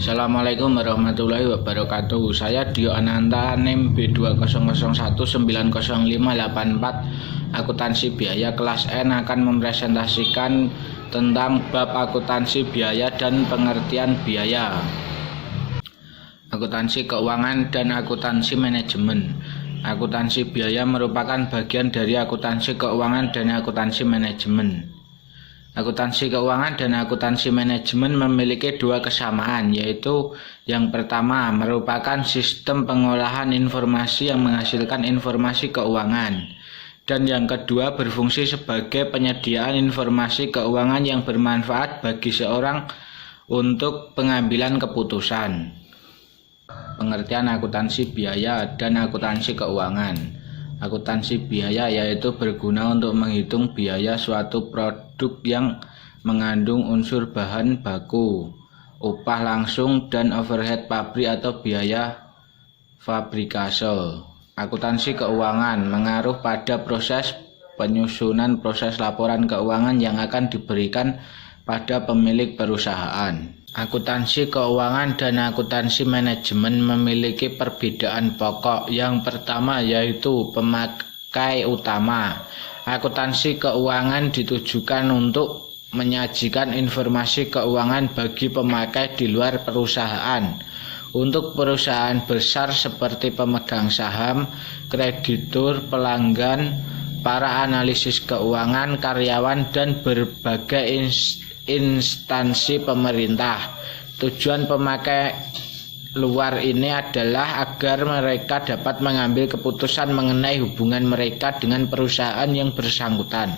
Assalamualaikum warahmatullahi wabarakatuh. Saya Dio Ananta, NIM B200190584 akuntansi biaya kelas N akan mempresentasikan tentang bab akuntansi biaya dan pengertian biaya, akuntansi keuangan dan akuntansi manajemen. Akuntansi biaya merupakan bagian dari akuntansi keuangan dan akuntansi manajemen. Akuntansi keuangan dan akuntansi manajemen memiliki dua kesamaan, yaitu yang pertama merupakan sistem pengolahan informasi yang menghasilkan informasi keuangan, dan yang kedua berfungsi sebagai penyediaan informasi keuangan yang bermanfaat bagi seorang untuk pengambilan keputusan. Pengertian akuntansi biaya dan akuntansi keuangan. Akuntansi biaya yaitu berguna untuk menghitung biaya suatu produk yang mengandung unsur bahan baku, upah langsung, dan overhead pabrik atau biaya fabrikase. Akuntansi keuangan mengaruh pada proses penyusunan proses laporan keuangan yang akan diberikan pada pemilik perusahaan. Akuntansi keuangan dan akuntansi manajemen memiliki perbedaan pokok. Yang pertama yaitu pemakai utama. Akuntansi keuangan ditujukan untuk menyajikan informasi keuangan bagi pemakai di luar perusahaan. Untuk perusahaan besar seperti pemegang saham, kreditur, pelanggan, para analisis keuangan, karyawan, dan berbagai instansi pemerintah. Tujuan pemakai luar ini adalah agar mereka dapat mengambil keputusan mengenai hubungan mereka dengan perusahaan yang bersangkutan.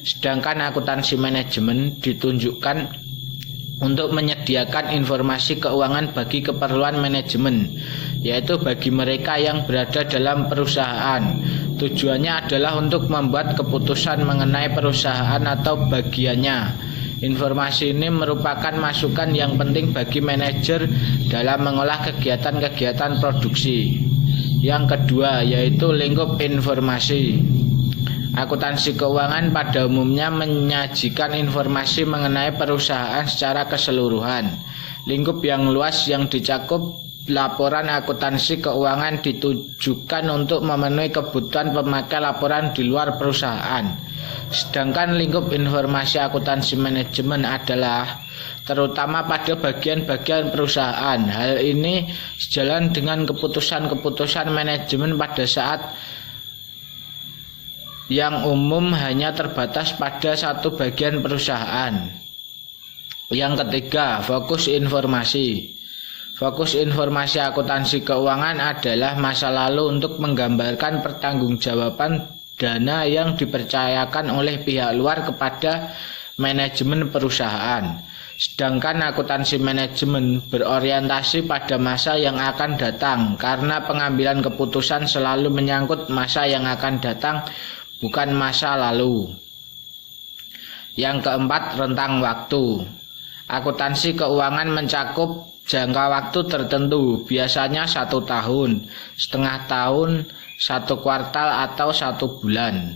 Sedangkan akuntansi manajemen ditunjukkan untuk menyediakan informasi keuangan bagi keperluan manajemen, yaitu bagi mereka yang berada dalam perusahaan. Tujuannya adalah untuk membuat keputusan mengenai perusahaan atau bagiannya. Informasi ini merupakan masukan yang penting bagi manajer dalam mengolah kegiatan-kegiatan produksi. Yang kedua yaitu lingkup informasi. Akuntansi keuangan pada umumnya menyajikan informasi mengenai perusahaan secara keseluruhan. Lingkup yang luas yang dicakup laporan akuntansi keuangan ditujukan untuk memenuhi kebutuhan pemakai laporan di luar perusahaan. Sedangkan lingkup informasi akuntansi manajemen adalah terutama pada bagian-bagian perusahaan. Hal ini sejalan dengan keputusan-keputusan manajemen pada saat yang umum hanya terbatas pada satu bagian perusahaan. Yang ketiga, fokus informasi. Fokus informasi akuntansi keuangan adalah masa lalu untuk menggambarkan pertanggungjawaban dana yang dipercayakan oleh pihak luar kepada manajemen perusahaan. Sedangkan akuntansi manajemen berorientasi pada masa yang akan datang, karena pengambilan keputusan selalu menyangkut masa yang akan datang, bukan masa lalu. Yang keempat, rentang waktu. Akuntansi keuangan mencakup jangka waktu tertentu, biasanya 1 tahun, setengah tahun, 1 kuartal, atau 1 bulan.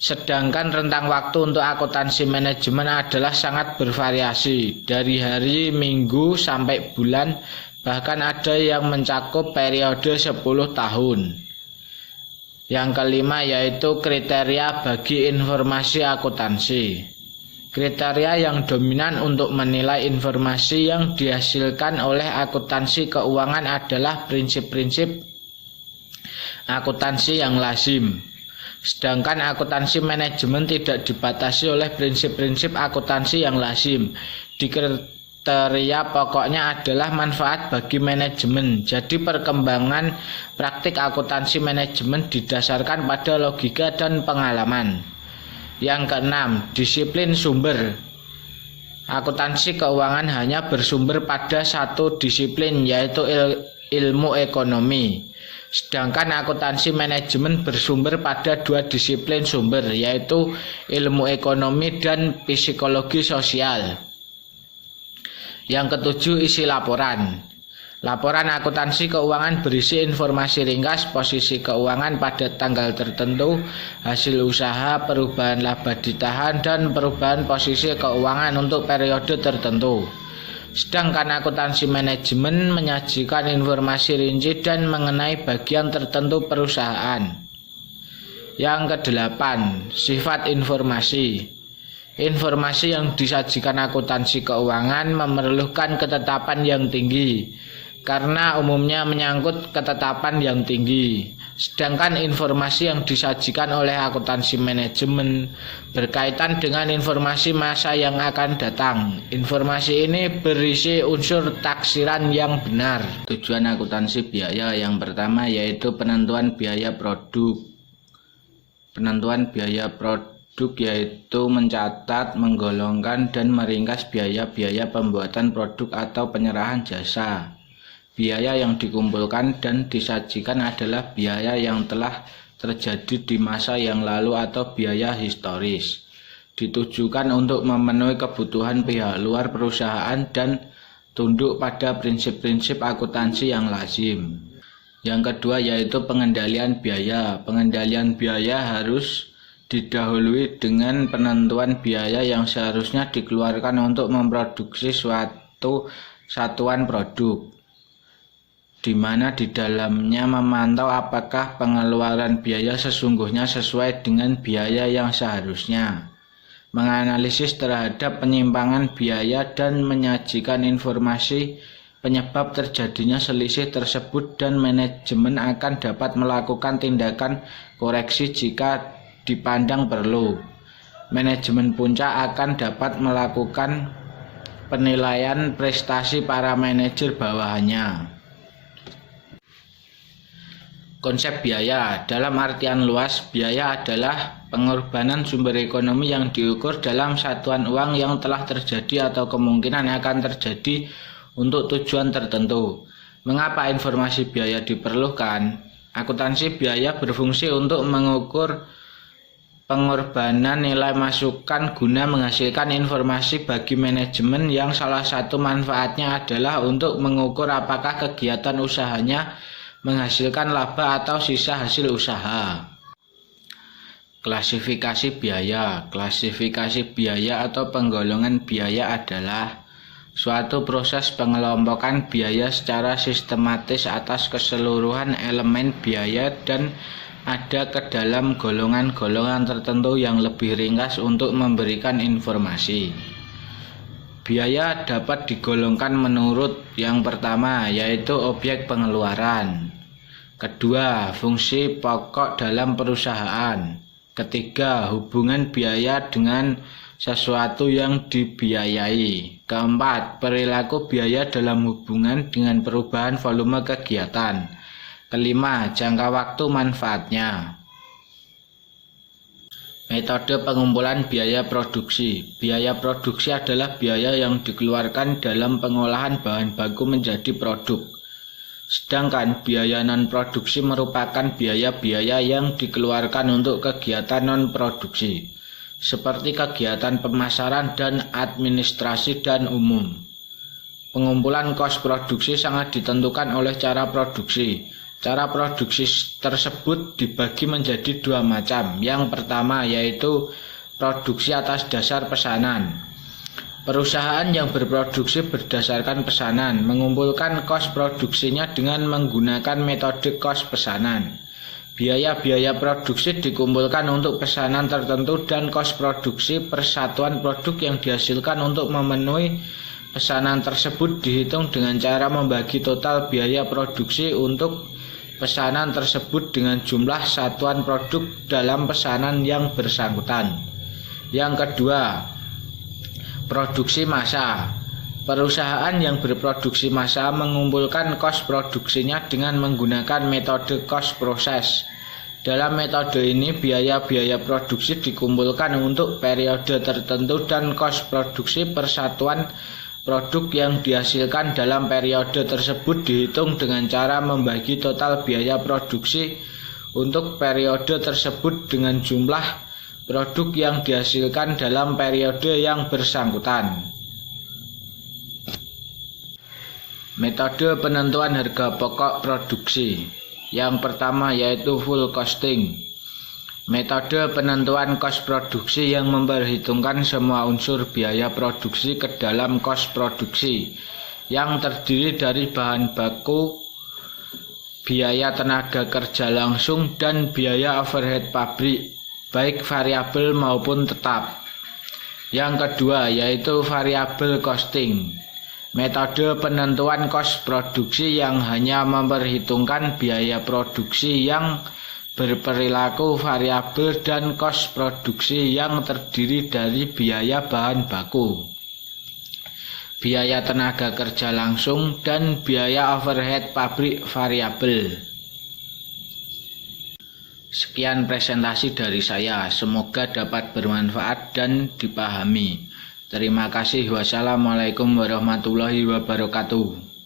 Sedangkan rentang waktu untuk akuntansi manajemen adalah sangat bervariasi, dari hari, minggu, sampai bulan, bahkan ada yang mencakup periode 10 tahun. Yang kelima yaitu kriteria bagi informasi akuntansi. Kriteria yang dominan untuk menilai informasi yang dihasilkan oleh akuntansi keuangan adalah prinsip-prinsip akuntansi yang lazim. Sedangkan akuntansi manajemen tidak dibatasi oleh prinsip-prinsip akuntansi yang lazim. Di kriteria pokoknya adalah manfaat bagi manajemen. Jadi perkembangan praktik akuntansi manajemen didasarkan pada logika dan pengalaman. Yang keenam, disiplin sumber. Akuntansi keuangan hanya bersumber pada satu disiplin, yaitu ilmu ekonomi. Sedangkan akuntansi manajemen bersumber pada 2 disiplin sumber, yaitu ilmu ekonomi dan psikologi sosial. Yang ketujuh, isi laporan. Laporan akuntansi keuangan berisi informasi ringkas, posisi keuangan pada tanggal tertentu, hasil usaha, perubahan laba ditahan, dan perubahan posisi keuangan untuk periode tertentu. Sedangkan akuntansi manajemen menyajikan informasi rinci dan mengenai bagian tertentu perusahaan. Yang kedelapan, sifat informasi. Informasi yang disajikan akuntansi keuangan memerlukan ketetapan yang tinggi, karena umumnya menyangkut ketetapan yang tinggi. Sedangkan informasi yang disajikan oleh akuntansi manajemen berkaitan dengan informasi masa yang akan datang. Informasi ini berisi unsur taksiran yang benar. Tujuan akuntansi biaya yang pertama yaitu penentuan biaya produk. Penentuan biaya produk yaitu mencatat, menggolongkan, dan meringkas biaya-biaya pembuatan produk atau penyerahan jasa. Biaya yang dikumpulkan dan disajikan adalah biaya yang telah terjadi di masa yang lalu atau biaya historis. Ditujukan untuk memenuhi kebutuhan pihak luar perusahaan dan tunduk pada prinsip-prinsip akuntansi yang lazim. Yang kedua yaitu pengendalian biaya. Pengendalian biaya harus didahului dengan penentuan biaya yang seharusnya dikeluarkan untuk memproduksi suatu satuan produk, di mana di dalamnya memantau apakah pengeluaran biaya sesungguhnya sesuai dengan biaya yang seharusnya, menganalisis terhadap penyimpangan biaya dan menyajikan informasi penyebab terjadinya selisih tersebut, dan manajemen akan dapat melakukan tindakan koreksi jika dipandang perlu. Manajemen puncak akan dapat melakukan penilaian prestasi para manajer bawahannya. Konsep biaya dalam artian luas, biaya adalah pengorbanan sumber ekonomi yang diukur dalam satuan uang yang telah terjadi atau kemungkinan akan terjadi untuk tujuan tertentu. Mengapa informasi biaya diperlukan? Akuntansi biaya berfungsi untuk mengukur pengorbanan nilai masukan guna menghasilkan informasi bagi manajemen yang salah satu manfaatnya adalah untuk mengukur apakah kegiatan usahanya menghasilkan laba atau sisa hasil usaha. Klasifikasi biaya. Klasifikasi biaya atau penggolongan biaya adalah suatu proses pengelompokan biaya secara sistematis atas keseluruhan elemen biaya dan ada ke dalam golongan-golongan tertentu yang lebih ringkas untuk memberikan informasi. Biaya dapat digolongkan menurut yang pertama yaitu objek pengeluaran, kedua fungsi pokok dalam perusahaan, ketiga hubungan biaya dengan sesuatu yang dibiayai, keempat perilaku biaya dalam hubungan dengan perubahan volume kegiatan, kelima, jangka waktu manfaatnya. Metode pengumpulan biaya produksi. Biaya produksi adalah biaya yang dikeluarkan dalam pengolahan bahan baku menjadi produk. Sedangkan biaya non-produksi merupakan biaya-biaya yang dikeluarkan untuk kegiatan non-produksi, seperti kegiatan pemasaran dan administrasi dan umum. Pengumpulan kos produksi sangat ditentukan oleh cara produksi. Cara produksi tersebut dibagi menjadi dua macam. Yang pertama yaitu produksi atas dasar pesanan. Perusahaan yang berproduksi berdasarkan pesanan mengumpulkan kos produksinya dengan menggunakan metode kos pesanan. Biaya-biaya produksi dikumpulkan untuk pesanan tertentu dan kos produksi persatuan produk yang dihasilkan untuk memenuhi pesanan tersebut dihitung dengan cara membagi total biaya produksi untuk pesanan tersebut dengan jumlah satuan produk dalam pesanan yang bersangkutan. Yang kedua, produksi massa. Perusahaan yang berproduksi massa mengumpulkan kos produksinya dengan menggunakan metode cost proses. Dalam metode ini biaya-biaya produksi dikumpulkan untuk periode tertentu dan kos produksi persatuan produk yang dihasilkan dalam periode tersebut dihitung dengan cara membagi total biaya produksi untuk periode tersebut dengan jumlah produk yang dihasilkan dalam periode yang bersangkutan. Metode penentuan harga pokok produksi. Yang pertama yaitu full costing. Metode penentuan kos produksi yang memperhitungkan semua unsur biaya produksi ke dalam kos produksi yang terdiri dari bahan baku, biaya tenaga kerja langsung, dan biaya overhead pabrik, baik variabel maupun tetap. Yang kedua yaitu variable costing. Metode penentuan kos produksi yang hanya memperhitungkan biaya produksi yang berperilaku variabel dan kos produksi yang terdiri dari biaya bahan baku, biaya tenaga kerja langsung, dan biaya overhead pabrik variabel. Sekian presentasi dari saya, semoga dapat bermanfaat dan dipahami. Terima kasih. Wassalamualaikum warahmatullahi wabarakatuh.